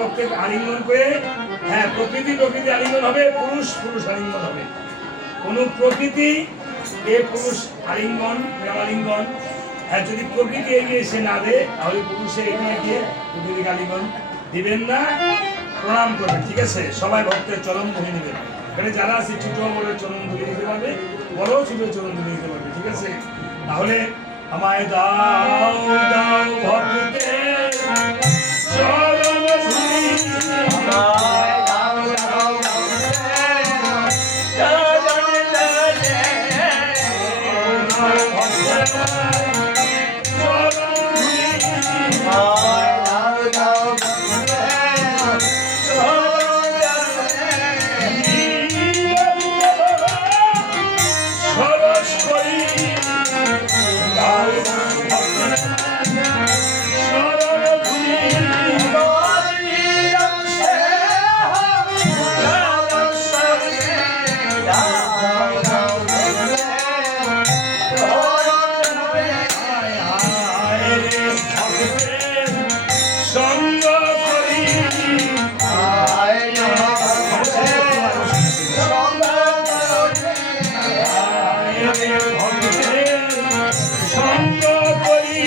ভক্তকে আলিঙ্গন করে, হ্যাঁ প্রকৃতি প্রকৃতি আলিঙ্গন হবে, পুরুষ পুরুষ আলিঙ্গন হবে। কোন প্রকৃতি এ পুরুষ আলিঙ্গন প্রেমালিঙ্গন, হ্যাঁ যদি প্রকৃতি এগিয়ে এসে না দেয় তাহলে পুরুষে এগিয়ে গিয়ে প্রকৃতিকে আলিঙ্গন দিবেন না, প্রণাম করবেন। ঠিক আছে, সবাই ভক্তের চরণ ধরে নেবেন। এখানে যারা আছে ছোট বড় চরণ ধরে নিতে পারবে, বড় ছোট চরণ ধরে নিতে পারবে। ঠিক আছে, তাহলে আমায় দাও দাও ভক্তের চরণ ধুলি, আমায় দাও দাও ভক্তের চরণ ধুলি, ভক্তের চরণ ধুলি, আমায় দাও দাও ভক্তের চরণ ধুলি, সরস করি দাও ভক্তের চরণ ধুলি, সঙ্গ করি সঙ্গ করি, সঙ্গ করি,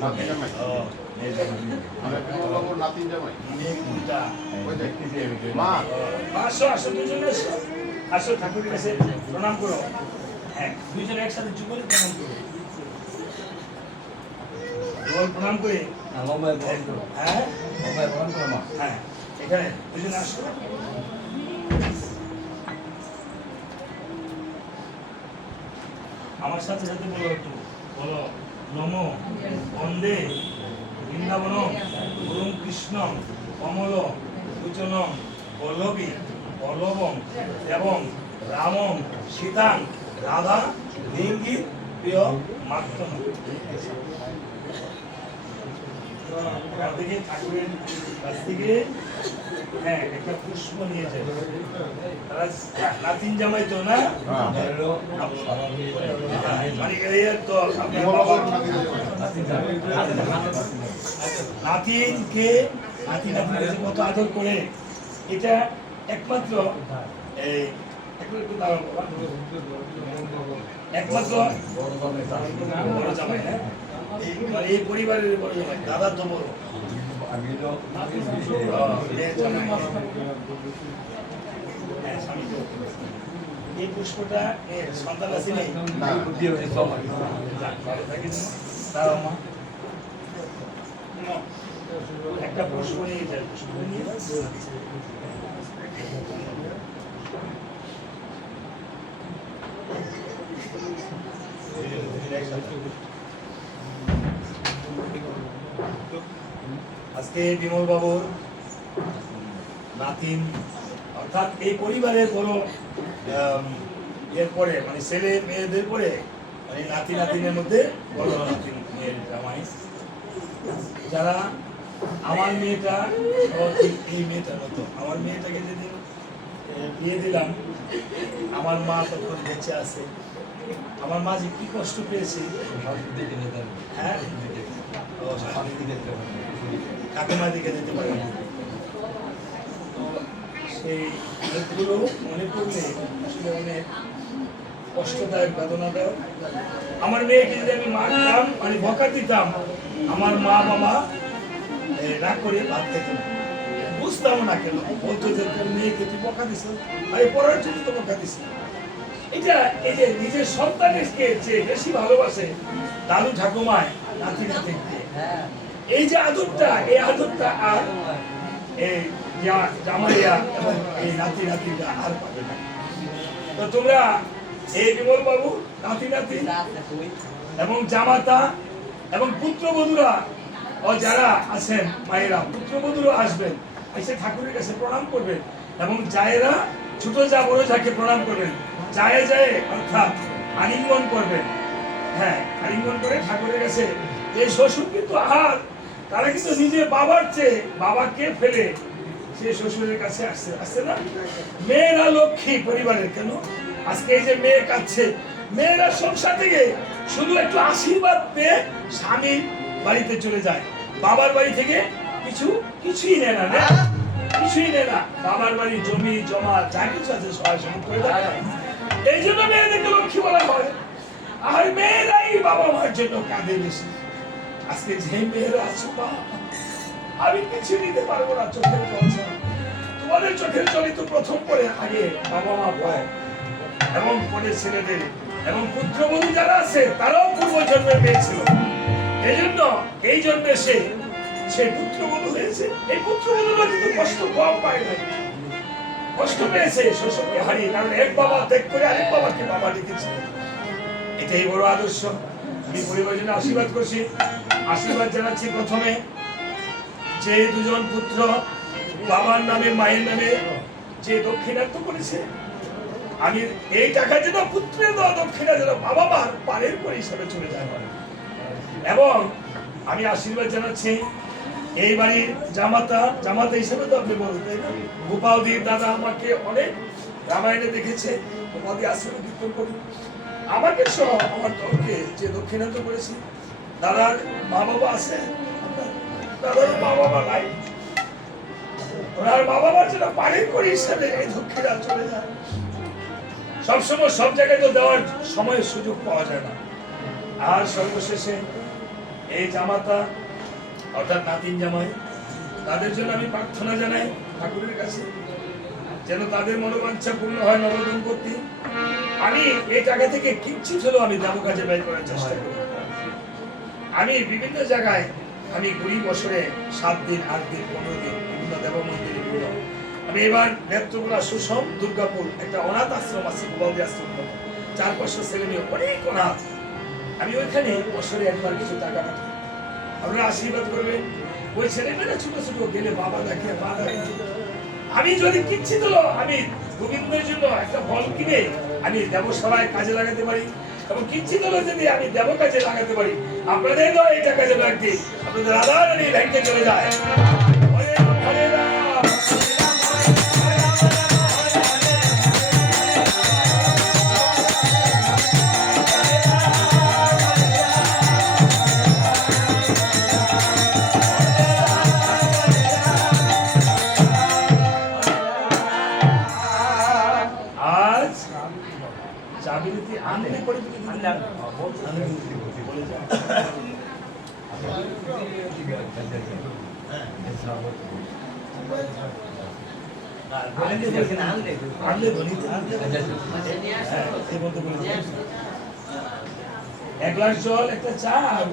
নাতিন জামাই। আমি বিমলবাবুর নাতিন জামাই। মা, আসো আসো দুজনে এসো আসো ঠাকুরের কাছে প্রণাম করো হ্যাঁ দুজনে একসাথে যুগলে প্রণাম করো যুগল প্রণাম করে হ্যাঁ হ্যাঁ এখানে দুজনে আসো আমার সাথে সাথে বলো একটু বলো নমো বন্দে বৃন্দাবনম গুরুম কৃষ্ণম কমল লোচনম বল্লভী বল্লভম এবং রামম সীতাং রাধা লিঙ্গি প্রিয় মাধ্যম ঠাকুরের কাছ থেকে হ্যাঁ একটা পুষ্প নিয়েছে তারা নাতিন জামাই তো না মানে তো আপনার বাবা নাতিনকে নাতি নাতির কাছে কত আদর করে এটা একমাত্র এই একটু দাঁড়াও বাবা একমাত্র বড় জামাই হ্যাঁ মানে এই পরিবারের বড় জামাই দাদা তো বড় এই পুষ্পটা সন্তান আছে নেই একটা পুষ্প নিয়ে যায় পুষ্প নিয়ে আজকে বিমল বাবুর নাতিন অর্থাৎ এই পরিবারের বড় এরপরে মানে ছেলে মেয়েদের পরে মানে নাতি নাতিনের মধ্যে বড় নাতিন মেয়ের জামাই যারা আমার মেয়েটা ঠিক এই মেয়েটার মতো আমার মেয়েটাকে যেদিন বিয়ে দিলাম আমার মা তখন বেঁচে আছে আমার মা যে কি কষ্ট পেয়েছে হ্যাঁ কাকিমা দিকে যেতে পারে সেই মুখগুলো মনে পড়লে আসলে অনেক কষ্টদায়ক বেদনাদায়ক আমার মেয়েকে যদি আমি মারতাম মানে বকা দিতাম আমার মা বাবা রাগ করে ভাত খেত না বুঝতাম না কেন বলতো যে তোর মেয়েকে তুই বকা দিস আরে পড়ার জন্য তো বকা দিস এটা এই যে নিজের সন্তানের চেয়ে বেশি ভালোবাসে দাদু ঠাকুমায় নাতি নাতিকে এই যে আদরটা এই আদরটা আর এই জামাইয়া এবং এই নাতি নাতিটা আর পাবে না তো তোমরা এই বিমল বাবু নাতি নাতি এবং জামাতা এবং পুত্রবধূরা ও যারা আছেন মায়েরা পুত্রবধূরা আসবেন এসে ঠাকুরের কাছে প্রণাম করবেন এবং জায়েরা ছোট যা বড় যাকে প্রণাম করবেন যায় যায় অর্থাৎ আলিঙ্গন করবেন হ্যাঁ আলিঙ্গন করে ঠাকুরের কাছে এই শ্বশুর কিন্তু তারা কিন্তু নিজের বাবার চেয়ে বাবাকে ফেলে সে শ্বশুরের কাছে আসছে আসছে না মেয়েরা লক্ষ্মী পরিবারের কেন আজকে এই যে মেয়ে কাচ্ছে মেয়েরা সংসার থেকে শুধু একটু আশীর্বাদ পেয়ে স্বামী বাড়িতে চলে যায় বাবার বাড়ি থেকে কিছুই নেয় না কিছুই নেয় না বাবার বাড়ি জমি জমা যা কিছু আছে সবাই সব করে দেয় এই জন্য মেয়েদেরকে লক্ষ্মী বলা হয় আর মেয়েরাই বাবা মার জন্য কাঁদে বেশি আজকে যে মেয়েরা আছো বা আমি কিছু নিতে পারবো না চোখের জল ছাড়া তোমাদের চোখের জলই তো প্রথম পরে আগে বাবা মা পায় এবং পরে ছেলেদের এবং পুত্রবধূ যারা আছে তারাও পূর্ব জন্মে পেয়েছিল এই জন্মে সে পুত্রবধূ হয়েছে এই পুত্রবধূরা কিন্তু কষ্ট কম পায় না কষ্ট পেয়েছে শ্বশুরকে হারিয়ে কারণ এক বাবা ত্যাগ করে আরেক বাবাকে বাবা ডেকেছে এটাই বড় আদর্শ আমি পরিবারের জন্য আশীর্বাদ করছি আশীর্বাদ জানাচ্ছি প্রথমে যে দুজন পুত্র বাবার নামে মায়ের নামে যে দক্ষিণার্থ করেছে আমি এই টাকা যেন পুত্রের দেওয়া দক্ষিণা যেন বাবা মার পারের পর হিসাবে চলে যায় এবং আমি আশীর্বাদ জানাচ্ছি এই বাড়ির জামাতা হিসেবে তো আপনি বলতে গোপালদির দাদা আমাকে অনেক রামায়ণে দেখেছে গোপালদি আশ্রমে কীর্তন করি আমাকে সহ আমার দলকে যে দক্ষিণান্ত করেছি দাদার মা বাবা আছে দাদার মা বাবা নাই ওনার মা বাবার জন্য পারের করে হিসাবে এই দক্ষিণা চলে যায় সবসময় সব জায়গায় তো দেওয়ার সময় সুযোগ পাওয়া যায় না আর সর্বশেষে এই জামাতা অর্থাৎ নাতিন জামাই, তাদের জন্য আমি প্রার্থনা জানাই ঠাকুরের কাছে যেন তাদের মনোবাঞ্ছা পূর্ণ হয় নবদম্পতি। আমি এই টাকা থেকে কিঞ্চিত হলেও আমি দেব কাজে ব্যয় করার চেষ্টা করি। আমি বিভিন্ন জায়গায় আমি ঘুরি বছরে 7 দিন 8 দিন 15 দিন বিভিন্ন দেব মন্দিরে ঘুরি। আমি এবার নেত্রকোনা সুষম দুর্গাপুর একটা অনাথ আশ্রম আছে, গোবাউদি আশ্রম, 4-500 ছেলে মেয়ে অনেক অনাথ। আমি ওইখানে বছরে একবার কিছু টাকা পাঠাই, আপনারা আশীর্বাদ করবেন। ওই ছেলেমেয়েরা ছোট ছোট গেলে বাবা দেখে মা দেখে। আমি যদি কিচ্ছিত হলো আমি গোবিন্দের জন্য একটা ফল কিনে আমি দেবসভায় কাজে লাগাতে পারি, এবং কিচ্ছিত হলো যদি আমি দেব কাজে লাগাতে পারি, আপনাদের নয় এটা কাজে লাগবে, আপনাদের আধার এই ব্যাংকে চলে যায়। হরে রাম, হরে রাম, আজ চাবিরতি আনলে করে দিবি, আনলে বলে যা। আনলে ধনিতে হ্যাঁ, এই মতো করে দিবি। 1 গ্লাস জল, একটা চা আর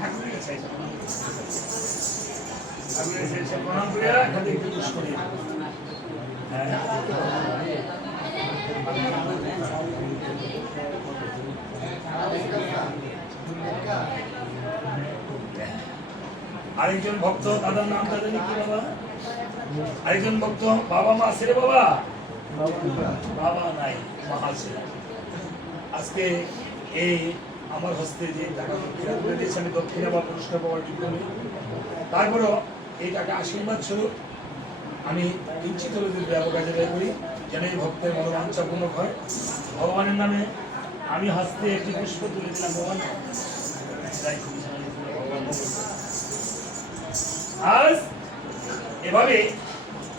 ঠাকুরের কাছে প্রণাম করে খালি একটু দুষ করি। আরেকজন ভক্ত, দাদার নামটা জানি কি বাবা? আরেকজন ভক্ত, বাবা মা আছে রে বাবা? বাবা নাই, মা আছে। আজকে এই আমার হস্তে যে টাকা দক্ষিণা তুলে দিয়েছে, আমি দক্ষিণা বা পুরস্কার পাওয়ার যোগ্য নই, তারপরেও এই টাকা আশীর্বাদ স্বরূপ আমি কিঞ্চিত হলে যদি ব্যয় কাজে ব্যয় করি যেন এই ভক্তের মনোবাঞ্ছা পূর্ণ হয়। ভগবানের নামে আমি হস্তে একটি পুষ্প তুলে দিলাম। ভগবান আজ এভাবে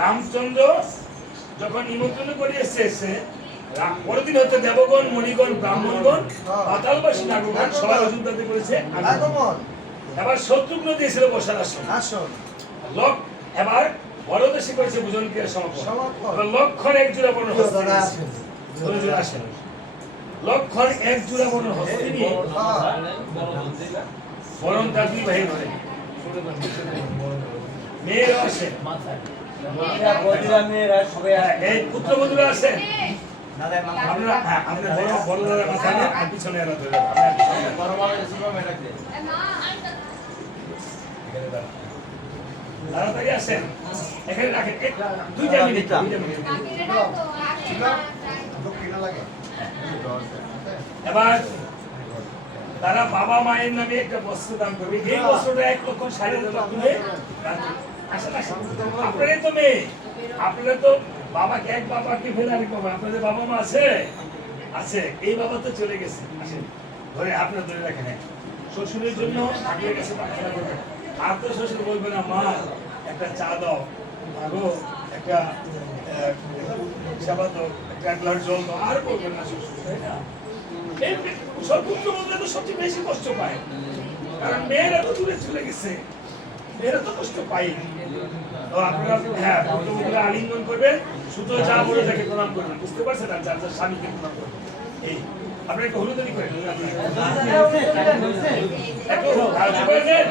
রামচন্দ্র যখন নিমন্ত্রণ করে এসেছে, পরদিন হচ্ছে দেবগণ, মণিগণ, ব্রাহ্মণগণ, পাতালবাসী, নাগগণ সবাই অযোধ্যাতে করেছে আগমন। এবার শত্রুঘ্ন দিয়েছিল বসার আসন। এবার বড় দেশে করেছে ভোজন ক্রিয়া সমাপন। লক্ষণ 1 জোড়া বর্ণ হস্তে আসেন, লক্ষণ 1 জোড়া বর্ণ হস্তে নিয়ে বরণ তার 2 ভাই ধরে মেয়েরা আসেন, এই পুত্রবধূরা আসেন। আপনারা বড় দাদা মাথা নেন আর পিছনে এরা ধরে তাড়াতাড়ি আসেন, এখানে রাখেন 2 মিনিট। এবার তারা বাবা মায়ের নামে একটা বস্ত্র দান করবে। এই বস্ত্রটা 1,60,000 তুলে আপনারাই তো মেয়ে, আপনারা তো বাবাকে এক বাবাকে ফেলে আরেক বাবা, আপনাদের বাবা মা আছে? আছে। এই বাবা তো চলে গেছে, আসেন ধরে আপনারা ধরে রাখেন। শ্বশুরের জন্য ঠাকুরের কাছে প্রার্থনা করবেন। আর তো শ্বশুর বলবে না মা একটা চা দাও, আগো একটা সেবা দাও, একটা 1 গ্লাস জল দাও, আর বলবেন না শ্বশুর, তাই না? এই সব পুত্র বললে তো সবচেয়ে বেশি কষ্ট পায়, কারণ মেয়েরা তো দূরে চলে গেছে, মেয়েরা তো কষ্ট পাই। তো আপনারা হ্যাঁ পুত্রবধূরা আলিঙ্গন করবেন, শুধু যা বলে তাকে প্রণাম করবেন, বুঝতে পারছেন? আর যার যার স্বামীকে প্রণাম করবেন। এই আপনারা একটু হলুদানি করেন, একটু রাজি করেছেন?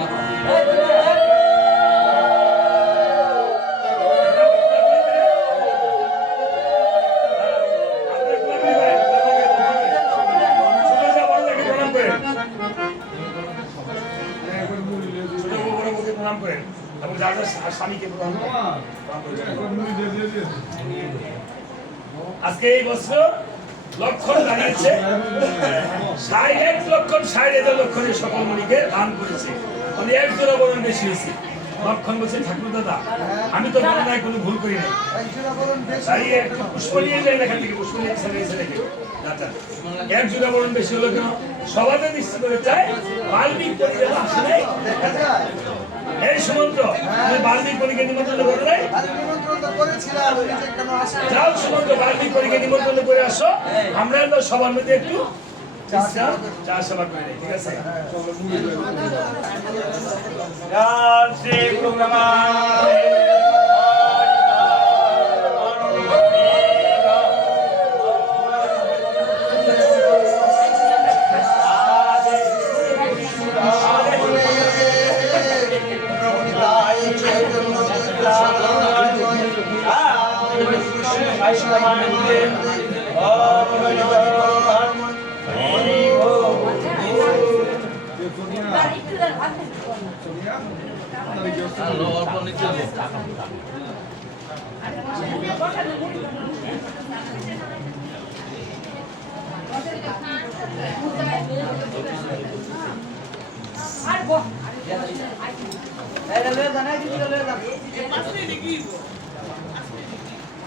প্রণাম করেন এবং যার যার স্বামীকে প্রণাম করেন। আজকে এই বছর লক্ষণ দাঁড়িয়েছে 1 লক্ষণ 60,000 লক্ষণের সকল মণিকে দান করেছে, মানে 1 জোড়া বরণ বেশি হয়েছে। লক্ষণ বলছে ঠাকুর দাদা আমি তো গণনায় কোনো ভুল করি নাই তাই একটু পুষ্প নিয়ে যাই এখান থেকে পুষ্প নিয়ে ছেড়ে রেখে দাদা এক জোড়া বরণ বেশি হলো কেন সবাতে নিশ্চিত করে চাই বাল্মিক পরিবার আসলে এই সুমন্ত্র তুমি বাল্মিক পরিকে নিমন্ত্রণ করে নাই যাও সুমন্ত্র বাল্মিক পরিকে নিমন্ত্রণ করে আসো আমরা সবার মধ্যে একটু চা সেবা করে নেই ঠিক আছে আর